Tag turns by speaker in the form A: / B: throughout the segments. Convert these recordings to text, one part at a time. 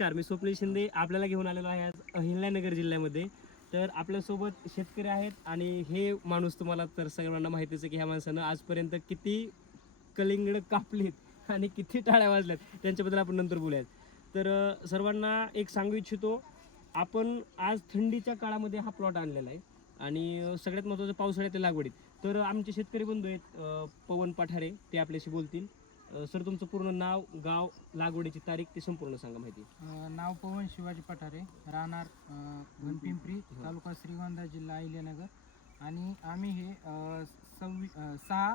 A: नमस्कार मी स्वप्नील शिंदे आपल्याला घेऊन आलेलो आहे आज अहिल्यानगर जिल्ह्यामध्ये. तर आपल्यासोबत शेतकरी आहेत आणि हे माणूस तुम्हाला तर सगळ्यांना माहितीच आहे की ह्या माणसानं आजपर्यंत किती कलिंगड कापलीत आणि किती टाळ्या वाजल्यात त्यांच्याबद्दल आपण नंतर बोलूयात. तर सर्वांना एक सांगू इच्छितो आपण आज थंडीच्या काळामध्ये हा प्लॉट आणलेला आहे आणि सगळ्यात महत्त्वाचं पावसाळ्यातील लागवडीत. तर आमचे शेतकरी बंधू आहेत पवन पठारे ते आपल्याशी बोलतील. अं, सर तुमचं पूर्ण नाव गाव लागवडीची तारीख ते संपूर्ण सांगा माहिती.
B: अ, नाव पवन शिवाजी पठारे राहणार अ, घनपिंपरी तालुका श्रीगोंदा जिल्हा अहिल्यानगर. आणि आम्ही हे अ, सव्वी अ, सहा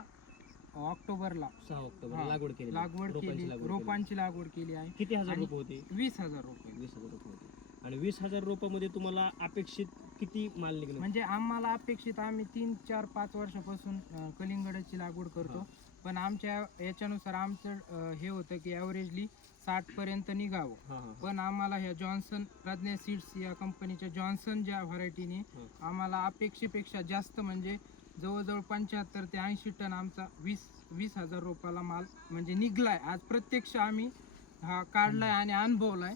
B: ऑक्टोबरला
A: सहा ऑक्टोबर
B: हा,
A: लागवड केली
B: लागवड
A: रोपांची
B: केली
A: लागवड केली.
B: रोपांची लागवड केली आहे.
A: किती हजार रोप होते?
B: वीस हजार रुपये
A: वीस हजार रोप होते. आणि वीस हजार रोपामध्ये तुम्हाला अपेक्षित किती माल निघणार?
B: म्हणजे आम्हाला अपेक्षित आम्ही तीन चार पाच वर्षापासून अ, कलिंगडाची लागवड करतो. पण आमच्या याच्यानुसार आमचं अ, हे होतं की ॲव्हरेजली साठ पर्यंत निघावं.
A: हा हा.
B: पण आम्हाला ह्या जॉन्सन प्रज्ञा सीड्स या कंपनीच्या जॉन्सन ज्या व्हरायटीने
A: हं.
B: आम्हाला अपेक्षेपेक्षा जास्त म्हणजे जवळजवळ पंच्याहत्तर ते ऐंशी टन आमचा वीस वीस हजार रोपाला माल म्हणजे निघलाय. आज प्रत्यक्ष आम्ही हा काढलाय आणि अनुभवलाय.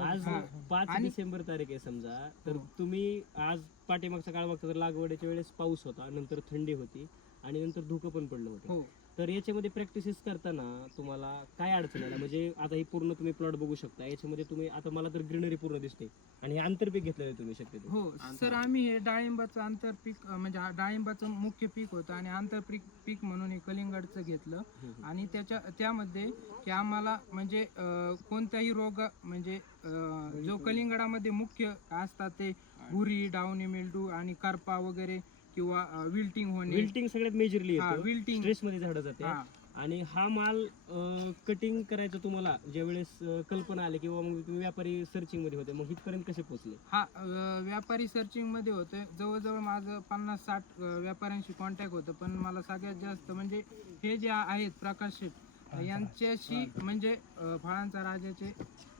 A: आज
B: हा.
A: पाच
B: आणि-
A: डिसेंबर तारीख आहे समजा. तर
B: हो.
A: तुम्ही आज पाठीमागचा काळ बघता तर लागवडीच्या वेळेस पाऊस होता नंतर थंडी होती आणि नंतर धुकं पण पडलं होतं.
B: हो.
A: तर याच्यामध्ये प्रॅक्टिसेस करताना तुम्हाला काय अडचण आल्या? म्हणजे आता ही पूर्ण तुम्ही प्लॉट बघू शकता. याच्यामध्ये तुम्ही आता मला तर ग्रीनरी पूर्ण दिसते. आणि हे आंतरपीक घेतलेलं आहे तुम्ही शक्यतो.
B: हो सर आम्ही हे डाळिंबाचं आंतरपीक अं, म्हणजे हा डाळिंबाचं मुख्य पीक होतं आणि आंतरपीक पीक म्हणून हे कलिंगडचं घेतलं.
A: हम्म.
B: आणि त्याच्या त्यामध्ये की आम्हाला म्हणजे अं, कोणत्याही रोग म्हणजे अं, जो कलिंगडामध्ये मुख्य असतात ते भुरी डावणी मेल्डू आणि करपा वगैरे किंवा विल्टिंग होणे.
A: विल्टिंग सगळ्यात मेजरली
B: हा
A: येतो.
B: विल्टिंग
A: स्ट्रेस मध्ये झाडं जाते. आणि हा माल कटिंग करायचं तुम्हाला ज्यावेळेस कल्पना आली किंवा मग तुम्ही व्यापारी सर्चिंगमध्ये होते मग इथपर्यंत कसे पोहोचले?
B: हा व्यापारी सर्चिंगमध्ये होतं. जवळजवळ माझं पन्नास साठ व्यापाऱ्यांशी कॉन्टॅक्ट होतं. पण मला सगळ्यात जास्त म्हणजे हे जे आहेत प्रकाश यांच्याशी म्हणजे अं, फळांचा राजाचे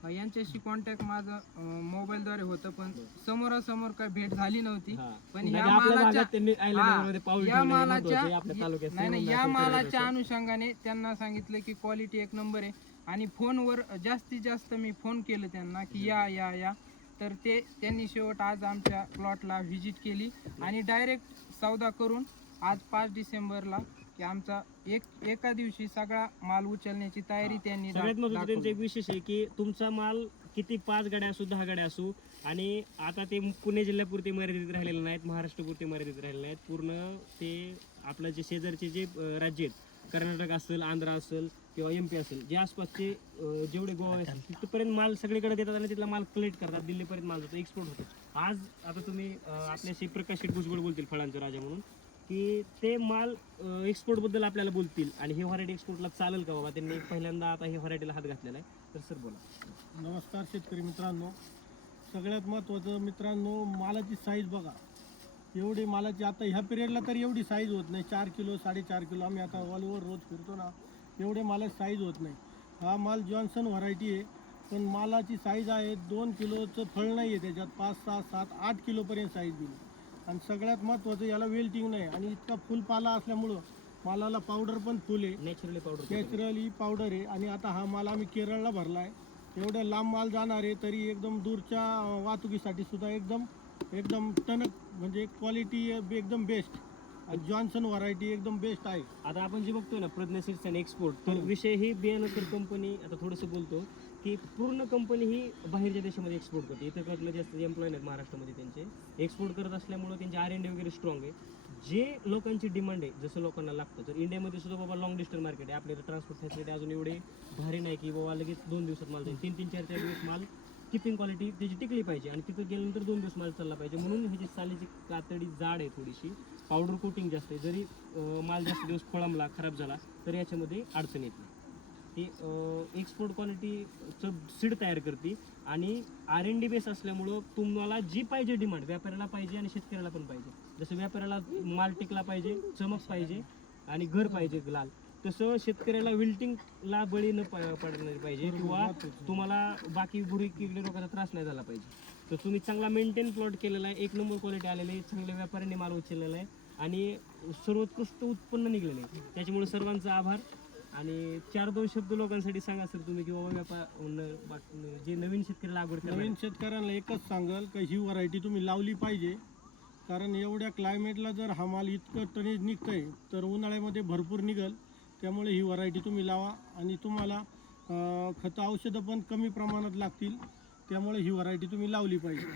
B: अं, यांच्याशी कॉन्टॅक्ट माझं मोबाईलद्वारे होतं पण समोरासमोर काही भेट झाली नव्हती
A: हा.
B: पण
A: म्हणजे
B: या
A: आपल्या
B: मालाच्या-
A: भागात त्यांनी आयलंडमध्ये पाऊल
B: या
A: ठेवलं हे
B: मालाच्या
A: महत्त्वाचं आहे. आपल्या तालुक्यात
B: नाही नाही या मालाच्या. अनुषंगाने त्यांना सांगितलं की क्वालिटी एक नंबर आहे आणि फोनवर जास्तीत जास्त मी फोन केलं त्यांना की या या या तर ते त्यांनी शेवट आज आमच्या प्लॉटला व्हिजिट केली आणि डायरेक्ट सौदा करून आज पाच डिसेंबरला की आमचा एक एका दिवशी सगळा माल उचलण्याची तयारी त्यांनी
A: सगळ्यात महत्वाचं त्यांचं
B: दाखवली.
A: एक विशेष आहे की तुमचा माल किती पाच गाड्या असू दहा गाड्या असू आणि आता ते पुणे जिल्ह्यापुरते मर्यादित राहिलेले नाहीत महाराष्ट्रपुरते मर्यादित राहिलेले नाहीत. पूर्ण ते आपलं जे शेजारचे जे अं, राज्य आहेत कर्नाटक असेल आंध्र असेल किंवा एम पी असेल जे आसपासचे अं, जेवढे गोवा असेल तिथपर्यंत माल सगळीकडे देतात आणि तिथला माल कलेक्ट करतात. दिल्लीपर्यंत माल जातो एक्सपोर्ट होतो. आज आता तुम्ही अं, आपल्याशी प्रकाश शेठ भुजबळ बोलतील फळांचा राजा म्हणून. की ते माल एक्सपोर्टबद्दल आपल्याला बोलतील. आणि हे व्हरायटी एक्सपोर्टला चालेल का बाबा? त्यांनी पहिल्यांदा आता हे व्हरायटीला हात घातलेला आहे. तर सर बोला.
C: नमस्कार शेतकरी मित्रांनो. सगळ्यात महत्त्वाचं मित्रांनो मालाची साईज बघा. एवढी मालाची आता ह्या पिरियडला तर एवढी साईज होत नाही. चार किलो साडेचार किलो आम्ही आता ऑल रोज फिरतो ना एवढे मालाची साईज होत नाही. हा माल जॉन्सन व्हरायटी आहे. पण मालाची साईज आहे दोन किलोचं फळ नाही आहे त्याच्यात. पाच सहा सात आठ किलोपर्यंत साईज दिली. आणि सगळ्यात महत्त्वाचं याला वेल्टिंग नाही आणि इतका फुलपाला असल्यामुळं मालाला पावडर पण फुल आहे.
A: नॅचरली पावडर
C: नॅचरली पावडर आहे. आणि आता हा माल आम्ही केरळला भरला आहे एवढं लांब माल जाणार आहे तरी एकदम दूरच्या वाहतुकीसाठी सुद्धा एकदम एकदम टणक म्हणजे क्वालिटी एकदम बेस्ट आणि जॉन्सन व्हरायटी एकदम बेस्ट आहे.
A: आता आपण जे बघतोय ना प्रज्ञा सीड्स आणि एक्सपोर्ट तर विषय ही बियाणं कंपनी आता थोडंसं बोलतो. की पूर्ण कंपनी ही बाहेरच्या देशामध्ये एक्सपोर्ट करते. इथं जास्त एम्प्लॉय आहेत महाराष्ट्रामध्ये त्यांचे. एक्सपोर्ट करत असल्यामुळं त्यांचे आर एन डी वगैरे स्ट्रॉंग आहे. जे लोकांची डिमांड आहे जसं लोकांना लागतं. तर इंडियामध्ये सुद्धा बाबा लॉंग डिस्टन्स मार्केट आहे. आपल्याला ट्रान्सपोर्ट फॅसिलिटी अजून एवढे भारी नाही की बाबा लगेच दोन दिवसात माल जाईल. तीन तीन चार चार दिवस माल किपिंग क्वालिटी त्याची टिकली पाहिजे. आणि तिथं गेल्यानंतर दोन दिवस माल चालला पाहिजे. म्हणून ह्याची सालीची कातडी जाड आहे थोडीशी पावडर कोटिंग जास्त आहे. जरी माल जास्त दिवस खोळंबला खराब झाला तर याच्यामध्ये अडचण येते ती एक्सपोर्ट क्वालिटीचं सीड तयार करते आणि आर एन डी बेस असल्यामुळं तुम्हाला जी पाहिजे डिमांड व्यापाऱ्याला पाहिजे आणि शेतकऱ्याला पण पाहिजे. जसं व्यापाऱ्याला माल टिकला पाहिजे चमक पाहिजे आणि घर पाहिजे लाल तसं शेतकऱ्याला विल्टिंगला बळी न पडणार पाहिजे किंवा तुम्हाला बाकी बुरी किडे रोगाचा त्रास नाही झाला पाहिजे. तर तुम्ही चांगला मेंटेन प्लॉट केलेला आहे एक नंबर क्वालिटी आलेली आहे चांगल्या व्यापाऱ्यांनी माल उचललेला आहे आणि सर्वोत्कृष्ट उत्पन्न निघलेलं आहे. त्याच्यामुळे सर्वांचा आभार. आणि चार दोन शब्द लोकांसाठी सांगा सर तुम्ही की बाबा व्यापार न- बाक- जे नवीन शेतकरी लागवड
C: नवीन. शेतकऱ्यांना एकच सांगाल का ही व्हरायटी तुम्ही लावली पाहिजे. कारण एवढ्या क्लायमेटला जर हा माल इतकं टनेज निघतंय तर उन्हाळ्यामध्ये भरपूर निघल. त्यामुळे ही व्हरायटी तुम्ही लावा. आणि तुम्हाला अं, खतं औषधं पण कमी प्रमाणात लागतील. त्यामुळे ही व्हरायटी तुम्ही लावली पाहिजे.